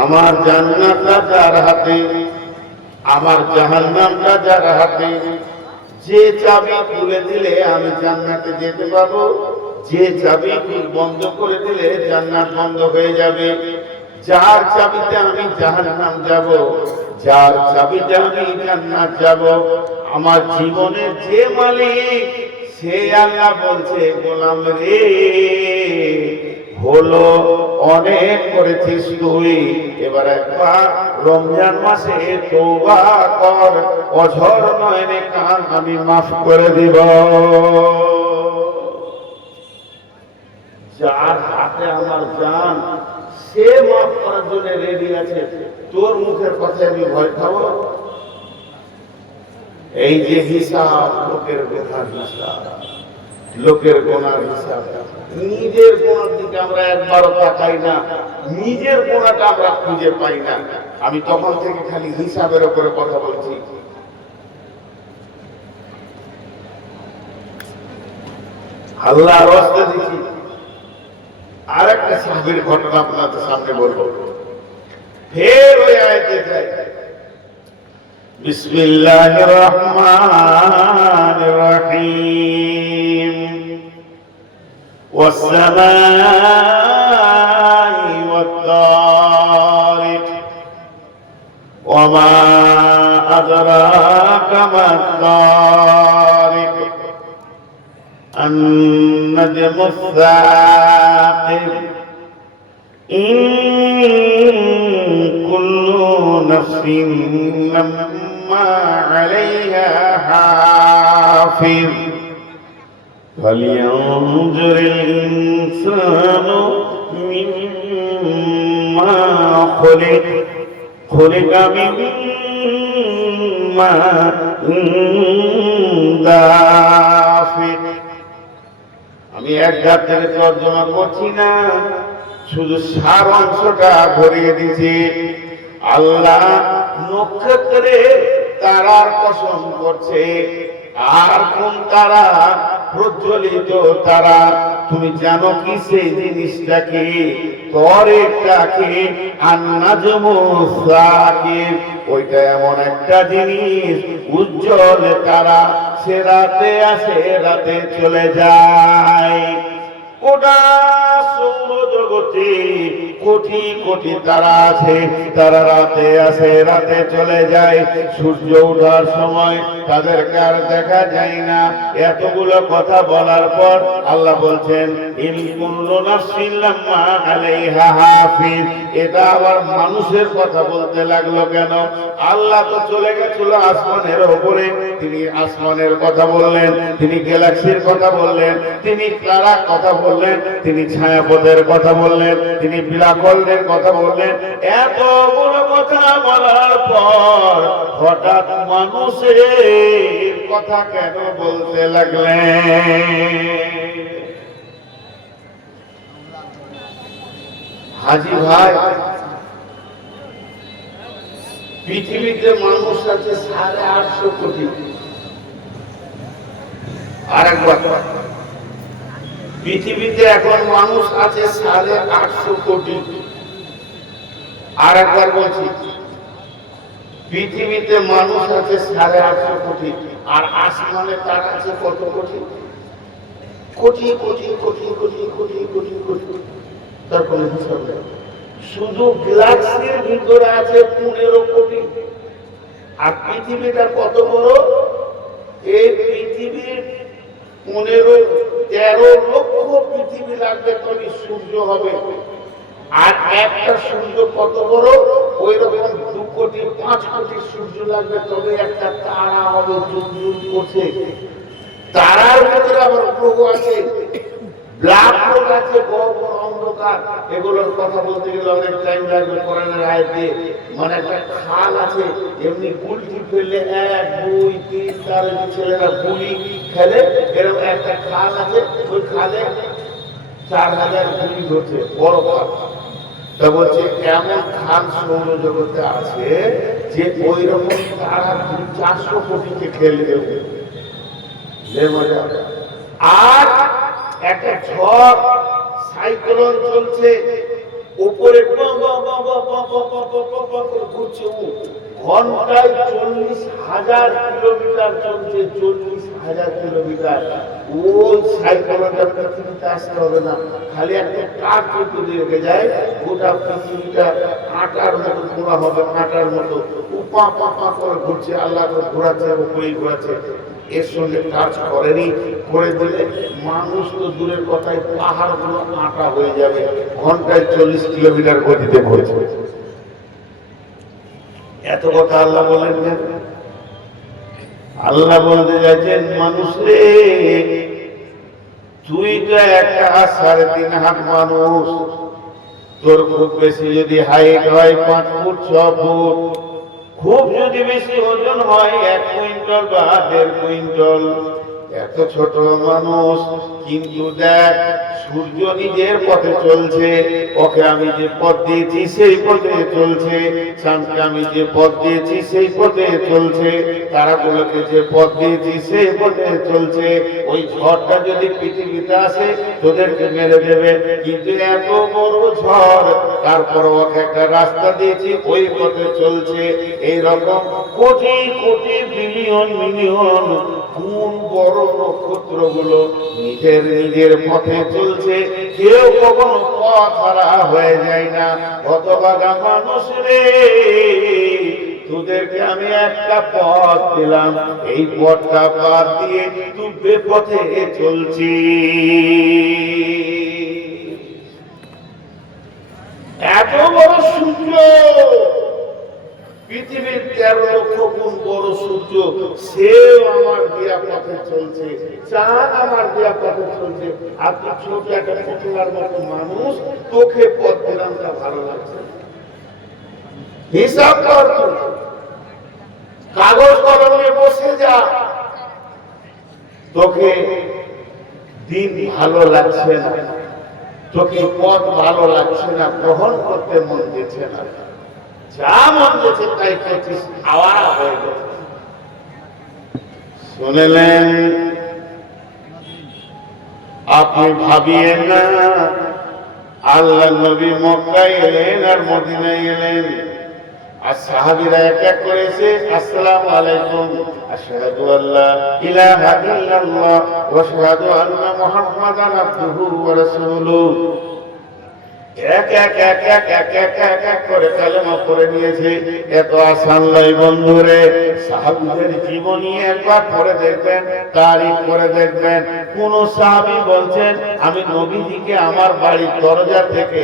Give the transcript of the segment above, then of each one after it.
আমার জান্নাতটা যার হাতে, আমার জাহান্নামটা যার হাতে। যে চাবি খুলে দিলে আমি জান্নাতে যেতে পারবো, যে চাবি বন্ধ করে দিলে জান্নাত বন্ধ হয়ে যাবে। যার চাবিতে আমি জাহান্নাম যাব, যার চাবিতে আমি জান্নাত যাব। আমার জীবনের যে মালিক সে আল্লাহ বলছে, গোলাম রে হলো অনেক করেছিস তুই, এবার একবার রমজান মাসে তওবা কর, অঝর নয়নে কান আমি মাফ করে দিব। যার হাতে আমার জান সে মাফ করার জন্য রেডি আছে। তোর মুখের কথায় আমি ভয় খাবো? এই যে হিসাব, লোকের গোনার হিসাব, লোকের গোনার হিসাব, নিজের গোনার দিকে আমরা একবারও তাকাই না, নিজের গোনাটা আমরা খুঁজে পাই না। আমি তখন থেকে খালি হিসাবের উপরে কথা বলছি। আল্লাহর রাস্তা দিচ্ছি। আর একটা সাহাবীর ঘটনা আপনাদের সামনে বলবো, ফের ওই আয়াতে যাই। বিসমিল্লাহির রহমানির রহিম। ওয়াস-সামাই ওয়াত-তারিক ওয়ামা আদরাকা মাত-তারিক النجم الثاقب إن كل نفس لما عليها حافظ فلينظر الإنسان مما خلق من ماء دافق। আমি এক ধাপ থেকে তর্জমা করছি না, শুধু সার অংশটা ভরিয়ে দিচ্ছি। আল্লাহ নক্ষত্রে তারার কসম করছে। আর কোন তারা? প্রজ্বলিত তারা। তুমি জানো কি সেই জিনিসটা কি? তরেটা কি? আন-নাজমু সাকিব। ওইটা এমন একটা জিনিস, উজ্জ্বল তারা, সে রাতে আসে, রাতে চলে যায়। গোটা সৌরজগতে কোটি কোটি তারা আছে, তারা রাতে আসে, রাতে চলে যায়। সূর্য ওঠার সময় তাদেরকে আর দেখা যায় না। এতগুলো কথা বলার পর আল্লাহ বলছেন, ইন কুল্লু নাফসিন লাম্মা আলাইহা হাফিজ। এটা আবার মানুষের কথা বলতে লাগলো কেন? আল্লাহ তো চলে গেছিল আসমানের উপরে, তিনি আসমানের কথা বললেন, তিনি গ্যালাক্সির কথা বললেন, তিনি তারা কথা বললেন, তিনি ছায়াপথের কথা বললেন, তিনি বিলাকলের কথা বললেন। এতগুলো কথা বলার পর হঠাৎ মানুষের কথা কেন বলতে লাগলেন? হাজি ভাই, পৃথিবীতে মানুষ আছে 850 কোটি। আর একবার, পৃথিবীতে এখন মানুষ আছে 850 কোটি। আর একবার বলছি, পৃথিবীতে মানুষ আছে 850 কোটি। আর আসমানে তার আছে কত কোটি? কোটি কোটি কোটি কোটি কোটি কোটি কোটি। তার কোনো হিসাব নেই। শুধু গ্যালাক্সির ভিতরে আছে 15 কোটি। আর পৃথিবীটা কত বড়? এই পৃথিবীর 13 লক্ষ পৃথিবী লাগবে তবে সূর্য হবে। আর একটা সূর্য কত বড়? ওই রকম 2 কোটি 5 কোটি সূর্য লাগবে তবে একটা তারা হবে, ঝুমঝুম করছে। তারার ভিতরে আবার গ্রহ আছে, ব্ল্যাক হোল আছে, বড় বড় অন্ধকার। এগুলোর কথা বলতে গেলে অনেক টাইম লাগবে কোরআনের আয়াত দিয়ে। মানে একটা খাল আছে, এমনি গুলটি ফেললে 1 2 3 4 ছেলেরা গুলি খেলে, এরকম একটা খাল আছে, ওই খালে 4000 গুলি ধরছে, বড় খাল। তা বলছে এমন খাল সৌরজগতে আছে যে ওই রকম তারা 400 কোটিকে খেলে দেবে। আর একটা ঝড় সাইক্লোন চলছে, উপরে ঘুরছে, ঘন্টায় 40,000 কিলোমিটার চলছে, 40,000 কিলোমিটার। ওই সাইকেলটা পৃথিবীতে আসতে হবে না, খালি একটা কাজ যদি রেখে যায় গোটা পৃথিবীটা আটার মতো ঘোরা হবে, আটার মতো উপা পাপা করে ঘুরছে। আল্লাহ ঘোরাচ্ছে, উপরেই ঘোরাচ্ছে। এর সঙ্গে কাজ করেনি, করে দিলে মানুষ তো দূরের কথায় পাহাড়গুলো আটা হয়ে যাবে। ঘন্টায় 40 কিলোমিটার গতিতে ঘুরছে। এত কথা আল্লাহ বলেন কেন? আল্লাহ বলতে চাইছেন, মানুষ রে, তুই তো একটা 3.5 হাত মানুষ, তোর খুব বেশি যদি হাইট হয় 5 ফুট 6 ফুট, খুব যদি বেশি ওজন হয় 1 কুইন্টাল বা 1.5 কুইন্টাল, এত ছোট মানুষ, কিন্তু দেখ সূর্য নিজের পথে চলছে, ওকে আমি যে পথ দিয়েছি সেই পথে চলছে, চাঁদকে আমি যে পথ দিয়েছি সেই পথে চলছে, তারাগুলোকে যে পথ দিয়েছি সেই পথে চলছে। ওই ঝড়টা যদি পৃথিবীতে আসে তোদেরকে মেরে দেবে, কিন্তু এত বড় ঝড়, তারপর ওকে একটা রাস্তা দিয়েছি, ওই পথে চলছে। এইরকম কোটি কোটি বিলিয়ন মিলিয়ন কোন বড় নক্ষত্রগুলো নিজের পথে চলছে, কেউ কখনো পথ হারা হয়ে যায় না। হতভাগা মানুষ রে, তোদেরকে আমি একটা পথ দিলাম, এই পথটা বাদ দিয়ে তুই বেপথে চলছি। এত বড় সূর্য, পৃথিবীর 13 লক্ষ গুণ বড় সূর্য, সেও আমার দিয়া পথে চলছে, চাঁদ আমার দিয়া পথে চলছে। আপনি ছোট একটা পুতুলার মতো মানুষ, তোকে পথ দিলাম, তা ভালো লাগছে? হিসাব কর, কাগজ কলম নিয়ে বসে যা, তোকে দিন ভালো লাগছে না, তোকে পথ ভালো লাগছে না, গ্রহণ করতে মন দিচ্ছে না, যা মন দিচ্ছে তাই করছিস, আওয়াজ হয়ে গেছে। শুনলেন? আপনি ভাবিয়েন না, আল্লাহ নবী মক্কায় এলেন আর মদিনায় এলেন, আর সাহাবীরা এক এক করেছে আসসালামু আলাইকুম, আশহাদু আল্লা ইলাহা ইল্লাল্লাহ ওয়া আশহাদু আন্না মুহাম্মাদান আবদুহু ওয়া রাসূলুহু, এক এক এক এক এক এক এক এক করে কালেমা পড়ে নিয়েছে। এত আসান নয় বন্ধুরে। সাহাবীদের জীবনী একবার পড়ে দেখবেন, তারিখ করে দেখবেন। কোন সাহাবী বলছেন, আমি নবীজিকে আমার বাড়ির দরজা থেকে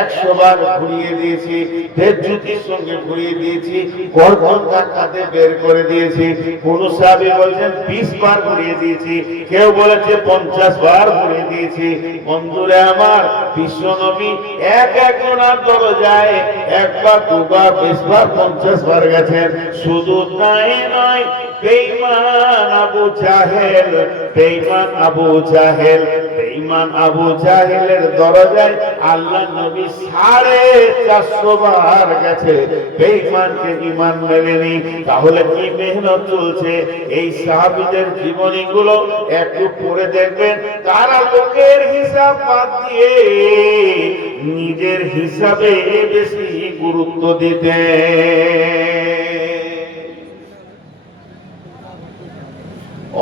100 বার ঘুরিয়ে দিয়েছি, বেজ্জুতির সঙ্গে ঘুরিয়ে দিয়েছি, গর্দনটা কাঁধে বের করে দিয়েছি। কোন সাহাবী বলছেন 20 বার ঘুরিয়ে দিয়েছি, কেউ বলেছে 50 বার ঘুরিয়ে দিয়েছি। বন্ধুরে আমার, বিশ্ব নবী একজনের দরজায় 1 বার 2 বার 20 বার 50 বার গেছেন। শুধু তাই নয়, বেঈমান আবু জাহেল, বেঈমান আবু জাহেল, বেঈমান আবু জাহেলের দরজায় আল্লাহ নবী 450 বার গেছে, বেঈমানকে ঈমান মেলেনি। তাহলে কি মেহনত চলছে? এই সাহাবীদের জীবনীগুলো একটু পড়ে দেখবেন, তারা লোকের হিসাব বাদ দিয়ে নিজের হিসাবে বেশি গুরুত্ব দিতে।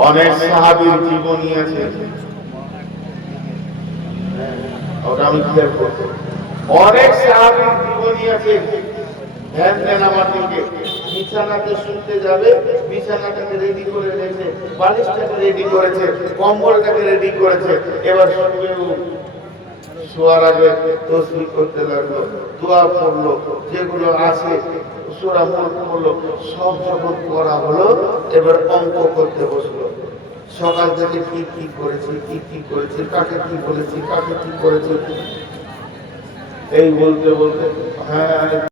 অনেক সাহাবীর জীবনী আছে, অনেক সাহাবীর জীবনী আছে। ধ্যান দেন আমার দিকে। বিছানাতে শুনতে যাবে, বিছানাটাকে রেডি করে রেখেছে, বালিশটাকে রেডি করেছে, কম্বলটাকে রেডি করেছে। এবার শোয়ার আগে তসবিহ করতে লাগলো, দোয়া পড়লো, যেগুলো আছে সূরা মুলক পড়লো, সব যখন করা হলো, এবার অঙ্ক করতে বসলো। সকাল থেকে কি কি করেছি, কি কি করেছি, কাকে কি বলেছি, কাকে কি করেছি, এই বলতে বলতে হ্যাঁ